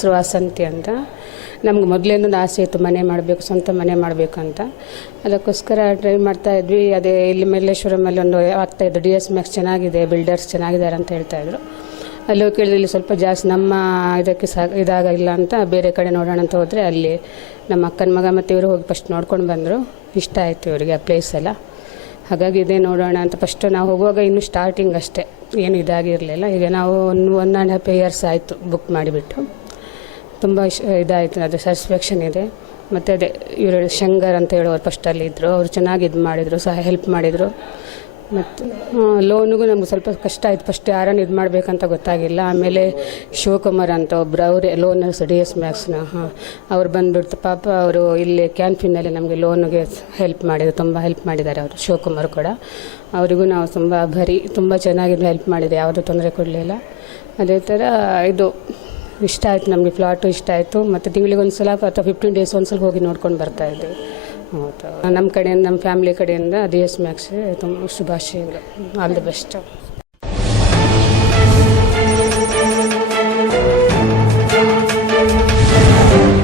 ಹೆಸರು ವಾಸಂತಿ ಅಂತ. ನಮ್ಗೆ ಮೊದಲಿಂದ ಆಸೆ ಇತ್ತು ಮನೆ ಮಾಡಬೇಕು, ಸ್ವಂತ ಮನೆ ಮಾಡಬೇಕು ಅಂತ. ಅದಕ್ಕೋಸ್ಕರ ಟ್ರೈ ಮಾಡ್ತಾ ಇದ್ವಿ. ಅದೇ ಇಲ್ಲಿ ಮಲ್ಲೇಶ್ವರಮಲ್ಲಿ ಒಂದು ಆಗ್ತಾಯಿದ್ದು DS ಮ್ಯಾಕ್ಸ್ ಚೆನ್ನಾಗಿದೆ, ಬಿಲ್ಡರ್ಸ್ ಚೆನ್ನಾಗಿದ್ದಾರೆ ಅಂತ ಹೇಳ್ತಾಯಿದ್ರು. ಅಲ್ಲಿ ಹೋಗಿ ಕೇಳಿದ್ರೆ ಇಲ್ಲಿ ಸ್ವಲ್ಪ ಜಾಸ್ತಿ ನಮ್ಮ ಇದಕ್ಕೆ ಇದಾಗಿಲ್ಲ ಅಂತ ಬೇರೆ ಕಡೆ ನೋಡೋಣ ಅಂತ ಹೋದರೆ ಅಲ್ಲಿ ನಮ್ಮ ಅಕ್ಕನ ಮಗ ಮತ್ತು ಇವರು ಹೋಗಿ ಫಸ್ಟ್ ನೋಡ್ಕೊಂಡು ಬಂದರು. ಇಷ್ಟ ಆಯಿತು ಇವರಿಗೆ ಆ ಪ್ಲೇಸ್ ಎಲ್ಲ. ಹಾಗಾಗಿ ಇದೇ ನೋಡೋಣ ಅಂತ ಫಸ್ಟ್ ನಾವು ಹೋಗುವಾಗ ಇನ್ನೂ ಸ್ಟಾರ್ಟಿಂಗ್ ಅಷ್ಟೇ, ಏನು ಇದಾಗಿರಲಿಲ್ಲ. ಈಗ ನಾವು 1.5 ಇಯರ್ಸ್ ಆಯಿತು ಬುಕ್ ಮಾಡಿಬಿಟ್ಟು. ತುಂಬ ಇದಾಯಿತು, ಅದು ಸ್ಯಾಟಿಸ್ಫ್ಯಾಕ್ಷನ್ ಇದೆ. ಮತ್ತು ಅದೇ ಇವರು ಶಂಕರ್ ಅಂತ ಹೇಳೋರು ಫಸ್ಟಲ್ಲಿ ಇದ್ದರು, ಅವರು ಚೆನ್ನಾಗಿ ಇದು ಮಾಡಿದರು, ಸಹ ಹೆಲ್ಪ್ ಮಾಡಿದರು. ಮತ್ತು ಲೋನಿಗೂ ನಮ್ಗೆ ಸ್ವಲ್ಪ ಕಷ್ಟ ಆಯಿತು. ಫಸ್ಟ್ ಯಾರನ್ನು ಇದು ಮಾಡಬೇಕಂತ ಗೊತ್ತಾಗಿಲ್ಲ. ಆಮೇಲೆ ಶಿವಕುಮಾರ್ ಅಂತ ಒಬ್ಬರು ಅವರೇ ಲೋನರ್ಸ್ DS ಮ್ಯಾಕ್ಸ್ನ ಅವ್ರು ಬಂದುಬಿಡ್ತು. ಪಾಪ ಅವರು ಇಲ್ಲಿ ಕ್ಯಾಂಪಿನಲ್ಲಿ ನಮಗೆ ಲೋನಿಗೆ ಹೆಲ್ಪ್ ಮಾಡಿದ್ರು, ತುಂಬ ಹೆಲ್ಪ್ ಮಾಡಿದ್ದಾರೆ ಅವರು. ಶಿವಕುಮಾರ್ ಕೂಡ ಅವರಿಗೂ ನಾವು ತುಂಬ ಆಭಾರಿ. ತುಂಬ ಚೆನ್ನಾಗಿ ಹೆಲ್ಪ್ ಮಾಡಿದೆ, ಯಾವುದೂ ತೊಂದರೆ ಕೊಡಲಿಲ್ಲ. ಅದೇ ಥರ ಇದು ಇಷ್ಟ ಆಯಿತು ನಮಗೆ, ಫ್ಲಾಟು ಇಷ್ಟ ಆಯಿತು. ಮತ್ತು ತಿಂಗಳಿಗೆ ಒಂದು ಸಲ ಅಥವಾ 15 ಡೇಸ್ ಒಂದು ಸಲ ಹೋಗಿ ನೋಡ್ಕೊಂಡು ಬರ್ತಾಯಿದ್ವಿ. ಹೌದು, ನಮ್ಮ ಕಡೆಯಿಂದ, ನಮ್ಮ ಫ್ಯಾಮಿಲಿ ಕಡೆಯಿಂದ DS ಮ್ಯಾಕ್ಸ್ಗೆ ತುಂಬ ಶುಭಾಶಯಗಳು. All the best.